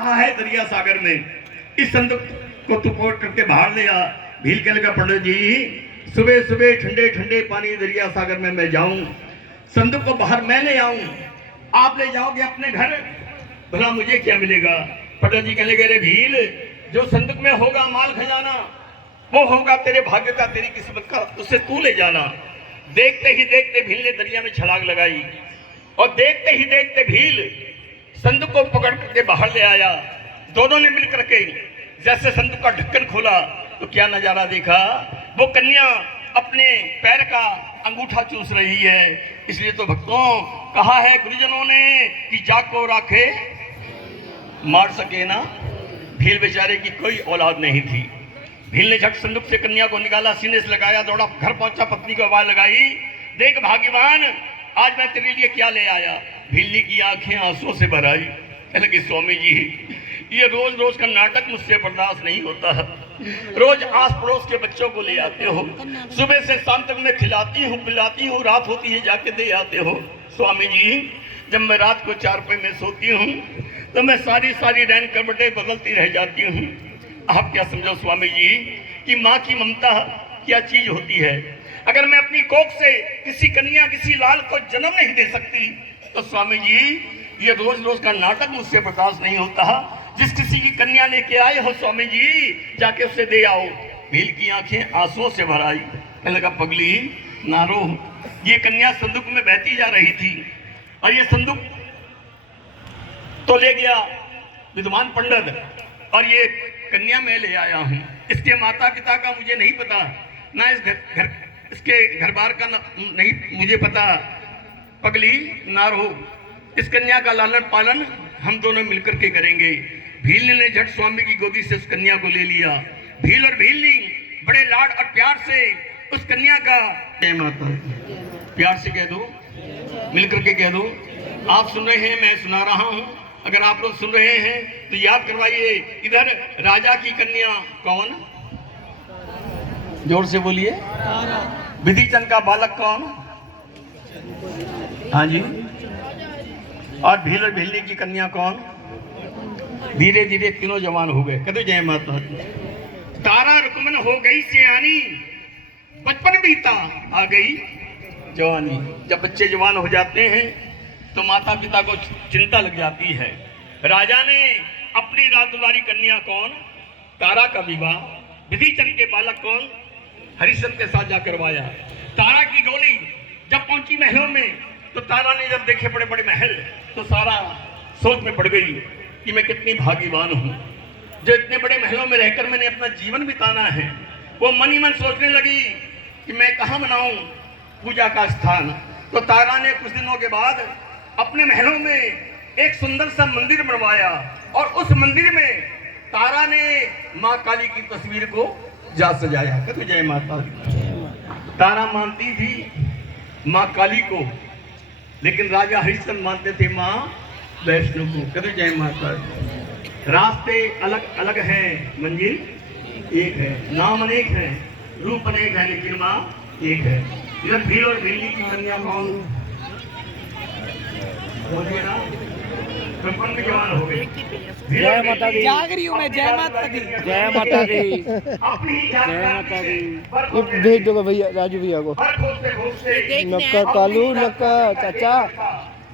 कहा है दरिया सागर में, इस संदूक को तू पोट करके बाहर ले आ। भील के लगा पंडित जी, सुबह सुबह ठंडे ठंडे पानी दरिया सागर में मैं जाऊं, संदूक को बाहर मैं ले आऊं, आप ले जाओगे अपने घर, भला मुझे क्या मिलेगा। पंडित जी कहने लगे, भील जो संदूक में होगा माल खजाना वो होगा तेरे भाग्य का, तेरी किस्मत का, उसे तू ले जाना। देखते ही देखते भील ने दरिया में छलांग लगाई और देखते ही देखते भील संदूक को पकड़ करके बाहर ले आया। दोनों ने मिलकर के जैसे संदूक का ढक्कन खोला तो क्या नजारा देखा, वो कन्या अपने पैर का अंगूठा चूस रही है। इसलिए तो भक्तों कहा है गुरुजनों ने कि जाको राखे मार सके ना। भील बेचारे की कोई औलाद नहीं थी। भील ने झट संदूक से कन्या को निकाला, सीने से लगाया, दौड़ा घर पहुंचा, पत्नी को आवाज लगाई, देख भाग्यवान आज मैं तेरे लिए क्या ले आया। भील की आंखें आंसुओं से भर आई। कहने लगी, स्वामी जी ये रोज रोज का नाटक मुझसे बर्दाश्त नहीं होता। रोज आस पड़ोस के बच्चों को ले आते हो, सुबह से शाम तक मैं खिलाती हूँ पिलाती हूँ, रात होती है जाके दे आते हो। स्वामी जी जब मैं रात को चारपाई में सोती हूँ तो मैं सारी सारी रैन करवटें बदलती रह जाती हूँ। आप क्या समझो स्वामी जी कि माँ की ममता क्या चीज होती है। अगर मैं अपनी कोख से किसी कन्या किसी लाल को जन्म नहीं दे सकती तो स्वामी जी ये रोज रोज का नाटक मुझसे बर्दाश्त नहीं होता। जिस किसी की कन्या लेके आए हो स्वामी जी जाके उसे दे आओ। भील की आंखें आंसुओं से भर आई। कहने लगा, पगली ना रो, ये कन्या संदूक में बहती जा रही थी और ये संदूक तो ले गया विद्वान पंडित और ये कन्या मैं ले आया हूँ। इसके माता पिता का मुझे नहीं पता, ना इस घर इसके घर बार का नहीं मुझे पता। पगली ना रो, इस कन्या का लालन पालन हम दोनों मिलकर के करेंगे। भील ने झट स्वामी की गोदी से उस कन्या को ले लिया। भील और भीलनी बड़े लाड और प्यार से उस कन्या का जय माता, प्यार से कह दो, मिलकर के कह दो। आप सुन रहे हैं, मैं सुना रहा हूं। अगर आप लोग सुन रहे हैं तो याद करवाइए, इधर राजा की कन्या कौन, जोर से बोलिए। विधिचंद का बालक कौन, हाँ जी। और भील और भीलनी की कन्या कौन। धीरे धीरे तीनों जवान हो गए। कहते जय माता। तारा रुक्मन हो गई सियानी, बचपन बीता आ गई जवानी। जब बच्चे जवान हो जाते हैं तो माता पिता को चिंता लग जाती है। राजा ने अपनी रात दुलारी कन्या कौन, तारा का विवाह विधिचंद के बालक कौन, हरिश्चंद्र के साथ जा करवाया। तारा की डोली जब पहुंची महलों में तो तारा ने जब देखे बड़े बड़े महल तो सारा सोच में पड़ गई कि मैं कितनी भाग्यवान हूँ जो इतने बड़े महलों में रहकर मैंने अपना जीवन बिताना है। वो मन ही मन सोचने लगी कि मैं कहाँ बनाऊं पूजा का स्थान। तो तारा ने कुछ दिनों के बाद अपने महलों में एक सुंदर सा मंदिर बनवाया और उस मंदिर में तारा ने माँ काली की तस्वीर को जा सजाया। कहते जय माता। तारा मानती थी माँ काली को, लेकिन राजा हरिश्चंद्र मानते थे माँ वैष्णो को। कहते जय माता। रास्ते अलग अलग हैं, मंजिल एक है, नाम अनेक है, रूप अनेक है, लेकिन माँ एक है। इधर भील और भीलनी की कन्या कौन, बोलिए ना, जवान हो गई। जय माता दी। जाग रही हूँ मैं। जय माता दी। जय माता दी। जय माता दी। भेज दो भैया, राजू भैया को। नक्का कालू, नक्का चाचा,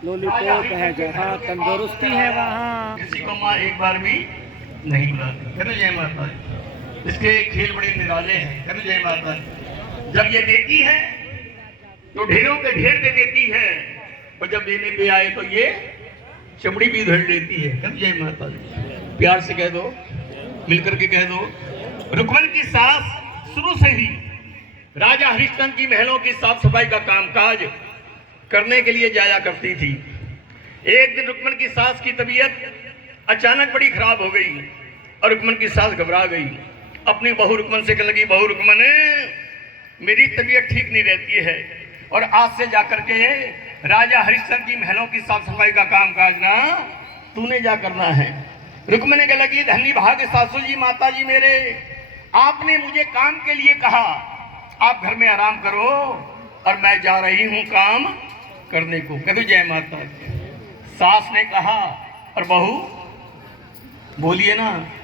लोलीपॉप है जहाँ, तंदुरुस्ती है वहाँ। किसी को माँ एक बार भी नहीं बुलाती। कहते जय माता दी। इसके खेल बड़े निराले हैं। कहते जय माता दी। जब ये देती है तो ढेरों के ढेर दे देती है और जब देने पे आए तो ये चमड़ी भी धड़ लेती है। कहते जय माता दी। प्यार से कह दो, मिलकर के कह दो। रुक्मन की सास शुरू से ही राजा हरिश्चंद्र की महलों की साफ सफाई का कामकाज करने के लिए जाया करती थी। एक दिन रुक्मन की सास की तबीयत अचानक बड़ी खराब हो गई और रुक्मन की सास घबरा गई। अपनी बहू रुक्मन से कहने लगी, बहू रुक्मन मेरी तबीयत ठीक नहीं रहती है और आज से जाकर के राजा हरिश्चंद्र की महलों की साफ सफाई का काम काज ना तूने जा करना है। रुक्मन ने लगी, धन्य भाग्य सासू जी, माता जी मेरे, आपने मुझे काम के लिए कहा, आप घर में आराम करो और मैं जा रही हूँ काम करने को। कहते जय माता। सास ने कहा और बहू बोलिए ना।